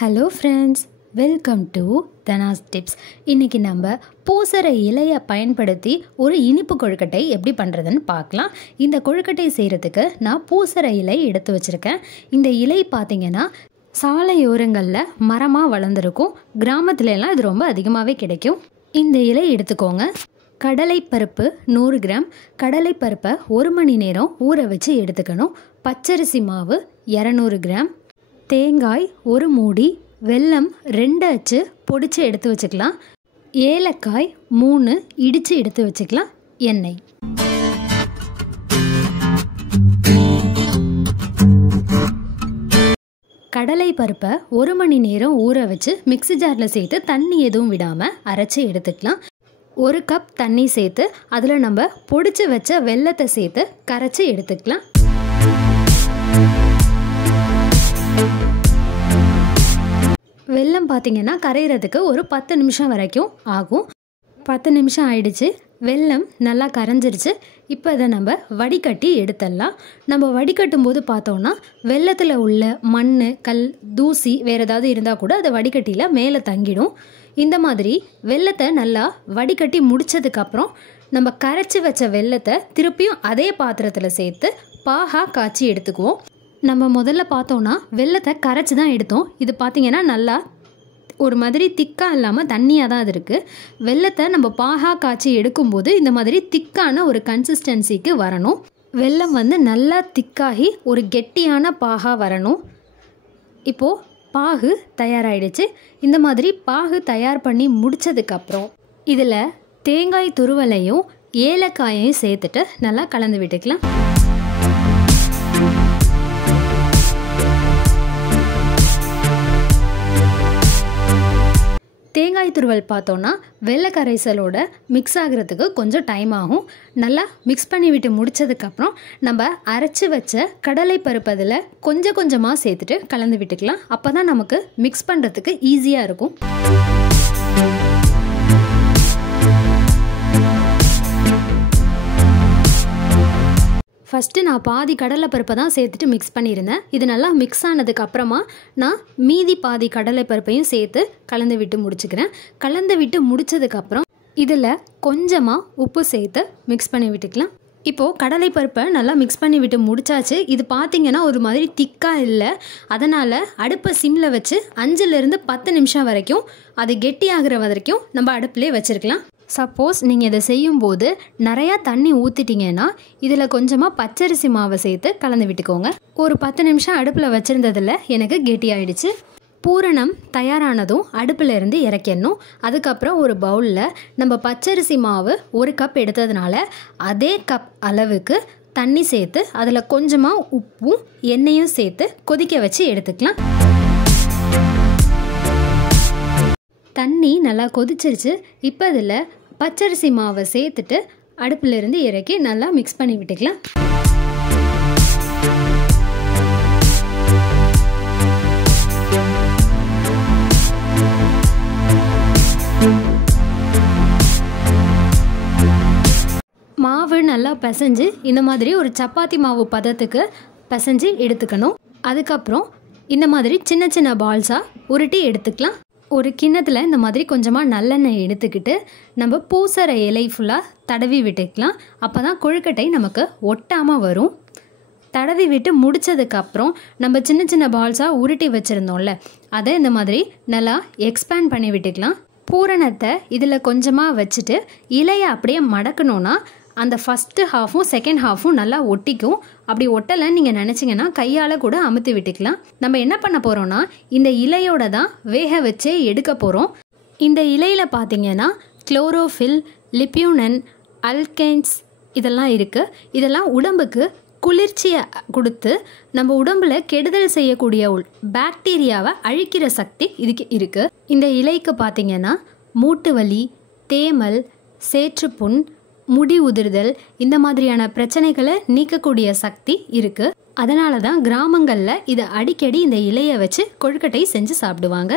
Hello friends, welcome to Dhana's tips. இன்றைக்கி நம்ம பூசற இலையை பயன்படுத்தி ஒரு இனிப்பு கொழுக்கட்டை எப்படி பண்ணுறதுன்னு பார்க்கலாம். இந்த கொழுக்கட்டை செய்கிறதுக்கு நான் பூசற இலை எடுத்து வச்சுருக்கேன். இந்த இலை பார்த்திங்கன்னா சாலையோரங்களில் மரமாக வளர்ந்துருக்கும். கிராமத்துலலாம் இது ரொம்ப அதிகமாகவே கிடைக்கும். இந்த இலை எடுத்துக்கோங்க. கடலைப்பருப்பு 100 கிராம். கடலைப்பருப்பை 1 மணி நேரம் ஊற வச்சு எடுத்துக்கணும். பச்சரிசி மாவு 200 கிராம். தேங்காய் 1 மூடி. வெல்லம் 2 அச்சு பொடிச்சு எடுத்து வச்சுக்கலாம். ஏலக்காய் 3 இடித்து எடுத்து வச்சுக்கலாம். எண்ணெய். கடலை பருப்பை 1 மணி நேரம் ஊற வச்சு மிக்ஸி ஜாரில் சேர்த்து தண்ணி எதுவும் விடாமல் அரைச்சி எடுத்துக்கலாம். 1 கப் தண்ணி சேர்த்து அதில் நம்ம பொடிச்சு வச்ச வெல்லத்தை சேர்த்து கரைச்சி எடுத்துக்கலாம். வெல்லம் பார்த்திங்கன்னா கரையிறதுக்கு ஒரு 10 நிமிஷம் வரைக்கும் ஆகும். 10 நிமிஷம் ஆயிடுச்சு. வெல்லம் நல்லா கரைஞ்சிருச்சு. இப்போ இதை நம்ம வடிகட்டி எடுத்துடலாம். நம்ம வடிகட்டும் போது பார்த்தோன்னா வெல்லத்தில் உள்ள மண், கல், தூசி வேறு ஏதாவது இருந்தால் கூட அதை வடிகட்டியில் மேலே தங்கிடும். இந்த மாதிரி வெல்லத்தை நல்லா வடிகட்டி முடித்ததுக்கப்புறம் நம்ம கரைச்சி வச்ச வெல்லத்தை திருப்பியும் அதே பாத்திரத்தில் சேர்த்து பாகாக காய்ச்சி எடுத்துக்குவோம். நம்ம முதல்ல பார்த்தோன்னா வெல்லத்தை கரைச்சி தான் எடுத்தோம். இது பார்த்திங்கன்னா நல்லா ஒரு மாதிரி திக்காக இல்லாமல் தண்ணியாக தான் அது இருக்குது. வெல்லத்தை நம்ம பாகாக காய்ச்சி எடுக்கும்போது இந்த மாதிரி திக்கான ஒரு கன்சிஸ்டன்சிக்கு வரணும். வெல்லம் நல்லா திக்காகி ஒரு கெட்டியான பாகாக வரணும். இப்போது பாகு தயாராகிடுச்சு. இந்த மாதிரி பாகு தயார் பண்ணி முடித்ததுக்கப்புறம் இதில் தேங்காய் துருவலையும் ஏலக்காயையும் சேர்த்துட்டு நல்லா கலந்து விட்டுக்கலாம். தேங்காய் துருவல் பார்த்தோன்னா வெள்ளை கரைசலோட மிக்ஸ் ஆகிறதுக்கு கொஞ்சம் டைம் ஆகும். நல்லா மிக்ஸ் பண்ணி விட்டு முடித்ததுக்கப்புறம் நம்ம அரைச்சி வச்ச கடலை பருப்பு அதில் கொஞ்சம் கொஞ்சமாக சேர்த்துட்டு கலந்து விட்டுக்கலாம். அப்போ தான் நமக்கு மிக்ஸ் பண்ணுறதுக்கு ஈஸியாக இருக்கும். ஃபஸ்ட்டு நான் பாதி கடலைப்பருப்பை தான் சேர்த்துட்டு மிக்ஸ் பண்ணியிருந்தேன். இது நல்லா மிக்ஸ் ஆனதுக்கு அப்புறமா நான் மீதி பாதி கடலைப்பருப்பையும் சேர்த்து கலந்து விட்டு முடிச்சுக்கிறேன். கலந்து விட்டு முடித்ததுக்கப்புறம் இதில் கொஞ்சமாக உப்பு சேர்த்து மிக்ஸ் பண்ணி விட்டுக்கலாம். இப்போது கடலைப்பருப்பை நல்லா மிக்ஸ் பண்ணி விட்டு முடிச்சாச்சு. இது பார்த்திங்கன்னா ஒரு மாதிரி திக்காக இல்லை. அதனால் அடுப்பை சிம்மில் வச்சு 5லேருந்து 10 நிமிஷம் வரைக்கும் அது கெட்டியாகிற வரைக்கும் நம்ம அடுப்புலேயே வச்சுருக்கலாம். சப்போஸ் நீங்கள் இதை செய்யும்போது நிறையா தண்ணி ஊற்றிட்டிங்கன்னா இதில் கொஞ்சமாக பச்சரிசி மாவை சேர்த்து கலந்து விட்டுக்கோங்க. ஒரு 10 நிமிஷம் அடுப்பில் வச்சுருந்ததில் எனக்கு கெட்டியாயிடுச்சு. பூரணம் தயாரானதும் அடுப்பில் இருந்து இறக்கிடணும். அதுக்கப்புறம் ஒரு பவுலில் நம்ம பச்சரிசி மாவு 1 கப் எடுத்ததுனால அதே கப் அளவுக்கு தண்ணி சேர்த்து அதில் கொஞ்சமாக உப்பும் எண்ணெயும் சேர்த்து கொதிக்க வச்சு எடுத்துக்கலாம். தண்ணி நல்லா கொதிச்சிருச்சு. இப்போ இதில் பச்சரிசி மாவை சேர்த்துட்டு அடுப்பிலிருந்து இறக்கி நல்லா மிக்ஸ் பண்ணி விட்டுக்கலாம். மாவு நல்லா பிசைஞ்சு இந்த மாதிரி ஒரு சப்பாத்தி மாவு பதத்துக்கு பிசைஞ்சு எடுத்துக்கணும். அதுக்கப்புறம் இந்த மாதிரி சின்ன சின்ன பால்ஸாக உருட்டி எடுத்துக்கலாம். ஒரு கிண்ணத்தில் இந்த மாதிரி கொஞ்சமாக நல்லெண்ணெய் எடுத்துக்கிட்டு நம்ம பூசற இலை ஃபுல்லாக தடவி விட்டுக்கலாம். அப்போ தான் கொழுக்கட்டை நமக்கு ஒட்டாமல் வரும். தடவி விட்டு முடித்ததுக்கப்புறம் நம்ம சின்ன சின்ன பால்ஸாக உருட்டி வச்சுருந்தோம்ல, அதை இந்த மாதிரி நல்லா எக்ஸ்பேண்ட் பண்ணி விட்டுக்கலாம். பூரணத்தை இதில் கொஞ்சமாக வச்சுட்டு இலையை அப்படியே மடக்கணுன்னா அந்த ஃபஸ்ட்டு ஹாஃபும் செகண்ட் ஹாஃபும் நல்லா ஒட்டிக்கும். அப்படி ஒட்டலைன்னு நீங்கள் நினச்சிங்கன்னா கையால் கூட அமுத்தி விட்டுக்கலாம். நம்ம என்ன பண்ண போகிறோன்னா இந்த இலையோட தான் வேக வச்சே எடுக்க போகிறோம். இந்த இலையில் பார்த்திங்கன்னா குளோரோஃபில், லிப்யூனன், அல்கைன்ஸ் இதெல்லாம் இருக்குது. இதெல்லாம் உடம்புக்கு குளிர்ச்சியை கொடுத்து நம்ம உடம்பில் கெடுதல் செய்யக்கூடிய பாக்டீரியாவை அழிக்கிற சக்தி இதுக்கு இருக்குது. இந்த இலைக்கு பார்த்திங்கன்னா மூட்டு வலி, தேமல், சேற்றுப்புண், முடி உதிர்தல் இந்த மாதிரியான பிரச்சனைகளை நீக்கக்கூடிய சக்தி இருக்குது. அதனால தான் கிராமங்களில் இதை அடிக்கடி இந்த இலையை வச்சு கொழுக்கட்டை செஞ்சு சாப்பிடுவாங்க.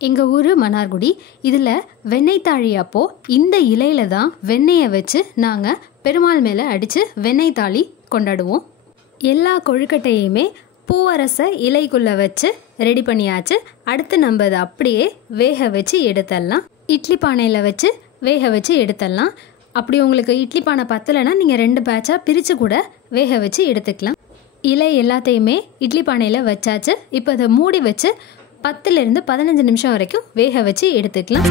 எங்கள் ஊர் மன்னார்குடி. இதில் வெண்ணெய் தாழி அப்போது இந்த இலையில தான் வெண்ணெயை வச்சு நாங்கள் பெருமாள் மேலே அடித்து வெண்ணெய் தாளி கொண்டாடுவோம். எல்லா கொழுக்கட்டையுமே பூவரசை இலைக்குள்ளே வச்சு ரெடி பண்ணியாச்சு. அடுத்து நம்ம அதை அப்படியே வேக வச்சு எடுத்துடலாம். இட்லி பானையில் வச்சு வேக வச்சு எடுத்துடலாம். அப்படி உங்களுக்கு இட்லி பானை பத்தலைன்னா நீங்கள் 2 பேட்சாக பிரித்து கூட வேக வச்சு எடுத்துக்கலாம். இலை எல்லாத்தையுமே இட்லி பானையில் வச்சாச்சு. இப்போ அதை மூடி வச்சு 10லேருந்து 15 நிமிஷம் வரைக்கும் வேக வச்சு எடுத்துக்கலாம்.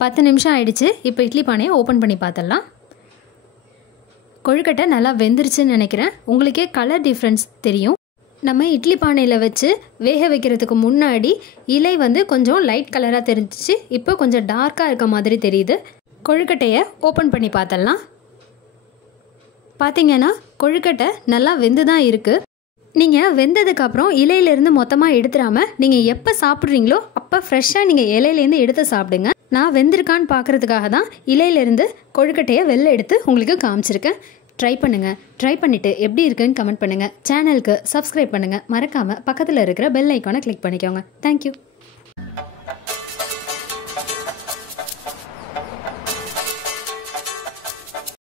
10 நிமிஷம் ஆயிடுச்சு. இப்போ இட்லி பானையை ஓப்பன் பண்ணி பார்த்துடலாம். கொழுக்கட்டை நல்லா வெந்துருச்சுன்னு நினைக்கிறேன். உங்களுக்கே கலர் டிஃப்ரென்ஸ் தெரியும். நம்ம இட்லி பானையில் வச்சு வேக வைக்கிறதுக்கு முன்னாடி இலை கொஞ்சம் லைட் கலராக தெரிஞ்சிச்சு. இப்போ கொஞ்சம் டார்க்காக இருக்க மாதிரி தெரியுது. கொழுக்கட்டையை ஓப்பன் பண்ணி பார்த்துடலாம். பார்த்தீங்கன்னா கொழுக்கட்டை நல்லா வெந்து தான் இருக்குது. நீங்கள் வெந்ததுக்கப்புறம் இலையிலேருந்து மொத்தமாக எடுத்துடாமல் நீங்கள் எப்போ சாப்பிட்றீங்களோ அப்போ ஃப்ரெஷ்ஷாக நீங்கள் இலையிலேருந்து எடுத்து சாப்பிடுங்க. நான் வெந்திருக்கான்னு பார்க்குறதுக்காக தான் இலையிலேருந்து கொழுக்கட்டையை வெளில எடுத்து உங்களுக்கு காமிச்சிருக்கேன். ட்ரை பண்ணுங்கள். ட்ரை பண்ணிவிட்டு எப்படி இருக்குன்னு கமெண்ட் பண்ணுங்கள். சேனலுக்கு சப்ஸ்கிரைப் பண்ணுங்கள். மறக்காமல் பக்கத்தில் இருக்கிற பெல் ஐக்கானை கிளிக் பண்ணிக்கோங்க. தேங்க்யூ.